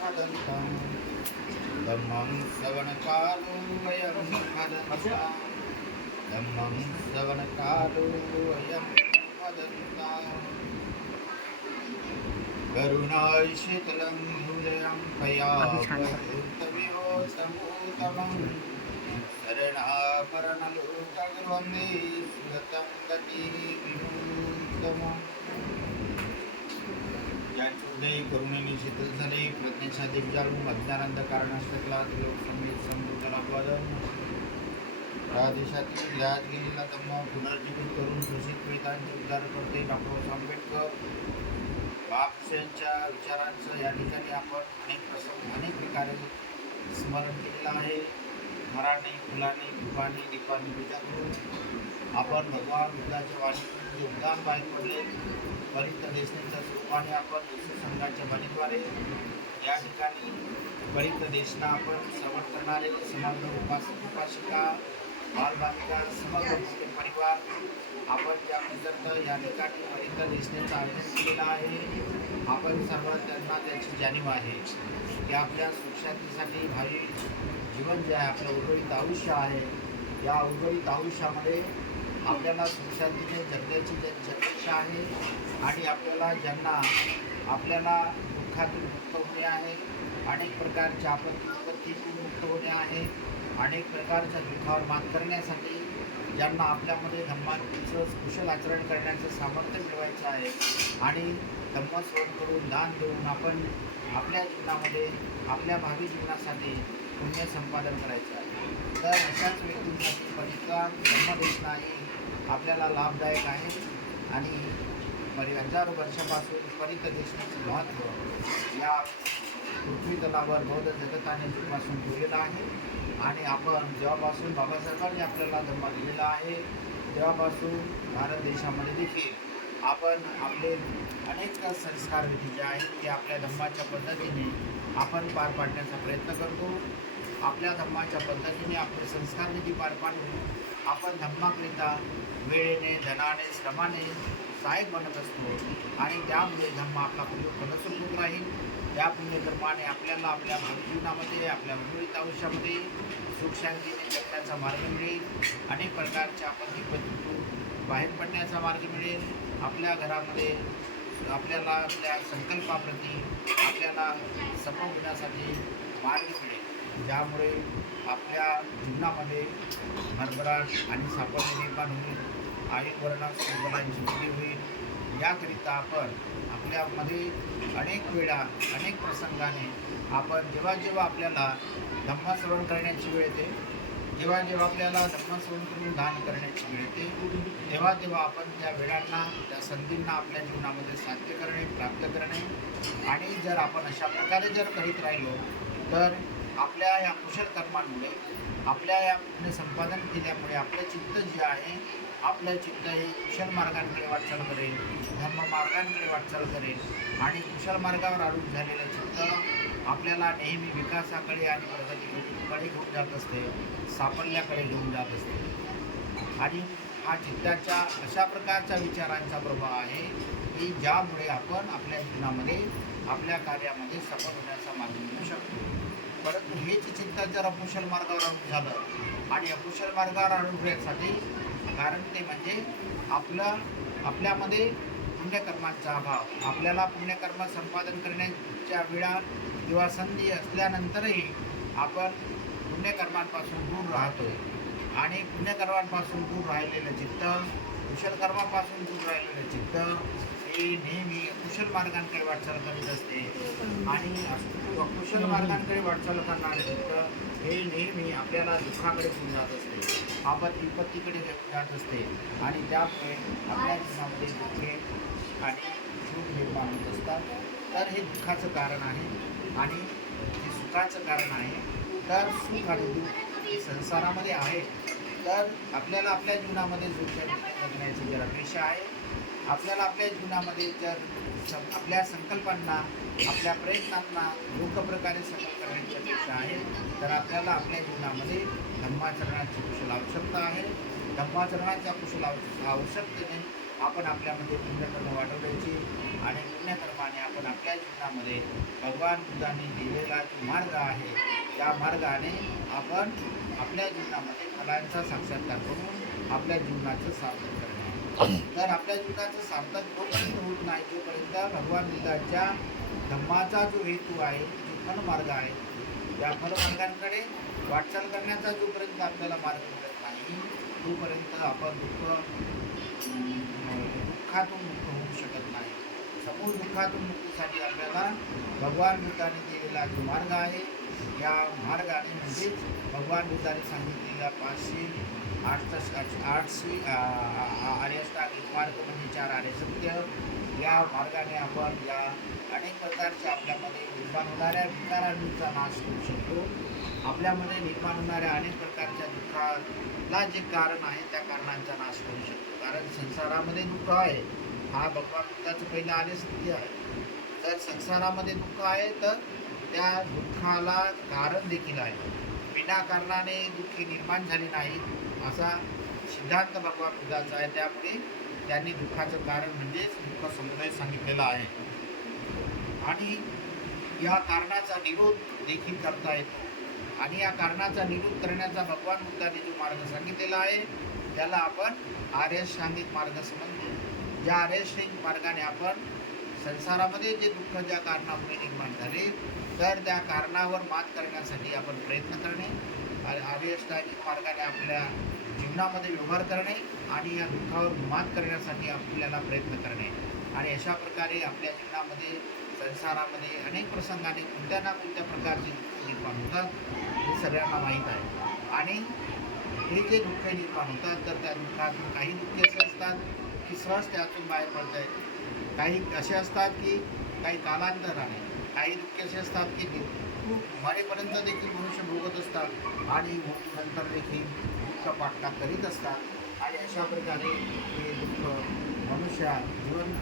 वदन्तं धम्मं श्रवणकालो वयं वदन्ता धम्मं श्रवणकालो वयं वदन्ता करुणाशीतलं हृदयं कया समूतमं शरणाभरणलोकवन्दे सुगतं गतिविमुक्तमम् करुणेने शीतल झाले. प्रज्ञेच्या दिग्जाळून अज्ञानंद कारणास्तकला त्रिलोक संगीत समृद्धला पदम या देशातील याद गेलेला धम्म पुनर्जीवित करून शोषित पीडितांचे उद्धार करते डॉक्टर आंबेडकर बापसेंच्या विचारांचं या ठिकाणी आपण अनेक प्रसंग अनेक प्रकारे स्मरण केलेलं आहे. मराठी फुलाने कृपाने दीपाने पूजा करून आपण भगवान बुद्धाच्या वाणीतून योगदान बाहेर पडले. परित देशनेच्या स्वरूपाने आपण दुसऱ्या संघाच्या बलीद्वारे या ठिकाणी परित देशना आपण श्रवण करणारे समग्र उपास उपासिका बालबालिका समग्र मुस्लिम परिवार आपण ज्या पद्धत या ठिकाणी परित देशनेचं आयोजन केलेलं आहे. आपण सर्व त्यांना त्याची जाणीव आहे की आपल्या सुशांतीसाठी भावी जीवन जे आहे आपलं उर्वरित आयुष्य आहे. या उर्वरित आयुष्यामध्ये आपल्याला सुशांतीने जगण्याची ज्यांची अपेक्षा आहे आणि आपल्याला ज्यांना आपल्याला दुःखातून मुक्त होणे आहे अनेक प्रकारच्या आपत्ती मुक्त होणे आहे अनेक प्रकारच्या दुःखावर मात करण्यासाठी ज्यांना आपल्यामध्ये धम्माचं कुशल आचरण करण्याचं सामर्थ्य मिळवायचं आहे आणि धम्म करून दान देऊन आपण आपल्या जीवनामध्ये आपल्या भावी जीवनासाठी पुण्य संपादन करायचं आहे. तर अशाच व्यक्तींसाठी परित्राण धर्मदेशना ही आपल्याला लाभदायक आहे आणि परि हजारो वर्षापासून परित देशनाचं महत्त्व या पृथ्वी तलावर बौद्ध जगताने जोपासून दिलेलं आहे आणि आपण जेव्हापासून बाबासाहेबांनी आपल्याला धर्म दिलेला आहे तेव्हापासून भारत देशामध्ये देखील आपण आपले अनेक संस्कार विधी जे आहेत ते आपल्या धर्माच्या पद्धतीने आपण पार पाडण्याचा प्रयत्न करतो. आपल्या धर्माच्या पद्धतीने आपले संस्कार विधी पार पाडून आपण धम्माकरिता वेळेने धनाने श्रमाने सहाय्यक बनत असतो. आणि त्यामुळे धम्म आपला पूर्ण फलस्वरूप राहील. त्या पुण्यकर्माने आपल्याला आपल्या भावी जीवनामध्ये आपल्या उर्वरित आयुष्यामध्ये सुख शांतीने जगण्याचा मार्ग मिळेल. अनेक प्रकारच्या आपत्ती पद्धतीतून बाहेर पडण्याचा मार्ग मिळेल. आपल्या घरामध्ये आपल्याला आपल्या संकल्पाप्रती आपल्याला सपवण्यासाठी मार्ग मिळेल. ज्यामुळे आपल्या जीवनामध्ये हरभराट आणि सापडणे निर्माण होईल आयुर्वर्णात सुबलांची मुली होईल. याकरिता आपण आपल्यामध्ये अनेक वेळा अनेक प्रसंगाने आपण जेव्हा जेव्हा आपल्याला धम्मश्रवण करण्याची वेळ येते जेव्हा जेव्हा आपल्याला धम्मश्रवण करून दान करण्याची वेळ येते तेव्हा तेव्हा आपण त्या वेळांना त्या संधींना आपल्या जीवनामध्ये साध्य करणे प्राप्त करणे. आणि जर आपण अशा प्रकारे जर करीत राहिलो तर आपल्या या कुशल कर्मांमुळे आपल्या या संपादन केल्यामुळे आपलं चित्त जे आहे आपलं चित्त हे कुशल मार्गांकडे वाटचाल करेल धर्म मार्गांकडे वाटचाल करेल आणि कुशल मार्गावर आरूढ झालेलं चित्त आपल्याला नेहमी विकासाकडे आणि प्रगतीकडे घेऊन जात असते साफल्याकडे घेऊन जात असते. आणि हा चित्ताच्या अशा प्रकारच्या विचारांचा प्रभाव आहे की ज्यामुळे आपण आपल्या जीवनामध्ये आपल्या कार्यामध्ये सफल होण्याचा मार्ग मिळू शकतो. परंतु हेच चिंता जर अकुशल मार्गावर आणून झालं आणि अकुशल मार्गावर आणून होण्यासाठी कारण ते म्हणजे आपलं आपल्यामध्ये पुण्यकर्माचा अभाव. आपल्याला पुण्यकर्म संपादन करण्याच्या वेळा किंवा संधी असल्यानंतरही आपण पुण्यकर्मांपासून दूर राहतोय. आणि पुण्यकर्मांपासून दूर राहिलेलं चित्त कुशलकर्मापासून दूर राहिलेलं चित्त हे नेहमी कुशल मार्गांकडे वाटचाल करीत असते. आणि अकुशल मार्गांकडे वाटचाल करणारे हे नेहमी आपल्याला दुःखाकडे घेऊन जात असते. आपत्ती विपत्तीकडे जात असते. आणि त्यामुळे आपल्या जीवनामध्ये दुःखे आणि सुख निर्माण होत असतात. तर हे दुःखाचं कारण आहे. आणि हे सुखाचं कारण आहे तर सुख आणि दुःख हे संसारामध्ये आहे. तर आपल्याला आपल्या जीवनामध्ये सुख जगण्याची जर अपेक्षा आहे. आपल्याला आपल्या जीवनामध्ये जर आपल्या संकल्पांना आपल्या प्रयत्नांना योग्य प्रकारे सफल करण्याची अपेक्षा आहे तर आपल्याला आपल्या जीवनामध्ये धर्माचरणाची कुशल आवश्यकता आहे. धर्माचरणाच्या कुशल आवश्यकतेने आपण आपल्यामध्ये पुण्यकर्म वाढवण्याची आणि पुण्यकर्माने आपण आपल्या जीवनामध्ये भगवान बुद्धांनी दिलेला जो मार्ग आहे त्या मार्गाने आपण आपल्या जीवनामध्ये फलांचा साक्षात्कार करून आपल्या जीवनाचं सार्थक करणे. तर आपल्या जीवनाचं सार्थक जोपर्यंत होत नाही जोपर्यंत भगवान बुद्धाच्या धम्माचा जो हेतू आहे जो फलमार्ग आहे त्या फलमार्गांकडे वाटचाल करण्याचा जोपर्यंत आपल्याला मार्ग मिळत नाही तोपर्यंत आपण दुःख दुःखातून मुक्त होऊ शकत नाही. समूळ दुःखातून मुक्तीसाठी आपल्याला भगवान बुद्धाने दिलेला जो मार्ग आहे या मार्गाने म्हणजेच भगवान बुद्धाने सांगितलेल्या पाचशे आठ तास आठ आ- आर्यस्ताक एक मार्ग म्हणजे चार आर्य सत्य. या मार्गाने आपण या अनेक प्रकारच्या आपल्यामध्ये निर्माण होणाऱ्या विकारांचा नाश करू शकतो. आपल्यामध्ये निर्माण होणाऱ्या अनेक प्रकारच्या दुःखाला जे कारण आहे त्या कारणांचा नाश करू शकतो. कारण संसारामध्ये दुःख आहे. हा भगवान बुद्धाचं पहिलं आर्य सत्य आहे. जर संसारामध्ये दुःख आहे तर त्या दुःखाला कारण देखील आहे. विनाकारणाने दुःखी निर्माण झाली नाही असा सिद्धांत भगवान बुद्धाचा आहे. त्यामुळे त्यांनी दुःखाचं कारण म्हणजेच दुःख समुदाय सांगितलेला आहे. आणि या कारणाचा निरोध देखील करता येतो. आणि या कारणाचा निरोध करण्याचा भगवान बुद्धाने जो मार्ग सांगितलेला आहे त्याला आपण आर्यष्टांगिक मार्ग समजतो ज्या आर्यष्टांगिक मार्गाने आपण संसारामध्ये जे दुःख ज्या कारणामुळे निर्माण झाले तर त्या कारणावर मात करण्यासाठी आपण प्रयत्न करणे आ- मार्गाने आपल्या जीवनामध्ये व्यवहार करणे आणि या दुःखावर मात करण्यासाठी आपल्याला प्रयत्न करणे. आणि अशा प्रकारे आपल्या जीवनामध्ये संसारामध्ये अनेक प्रसंगाने कोणत्या ना कोणत्या प्रकारचे दुःख निर्माण होतात हे सगळ्यांना माहीत आहे. आणि हे जे दुःख निर्माण होतात तर त्या दुःखातून काही दुःख असे असतात की सहज त्यातून बाहेर पडता येते काही असे असतात की काही कालांतराने. काही दुःख असे असतात की ते खूप मरेपर्यंत देखील मनुष्य भोगत असतात आणि नंतर देखील दुःख पाठला करीत असतात. आणि अशा प्रकारे हे दुःख मनुष्या जीवन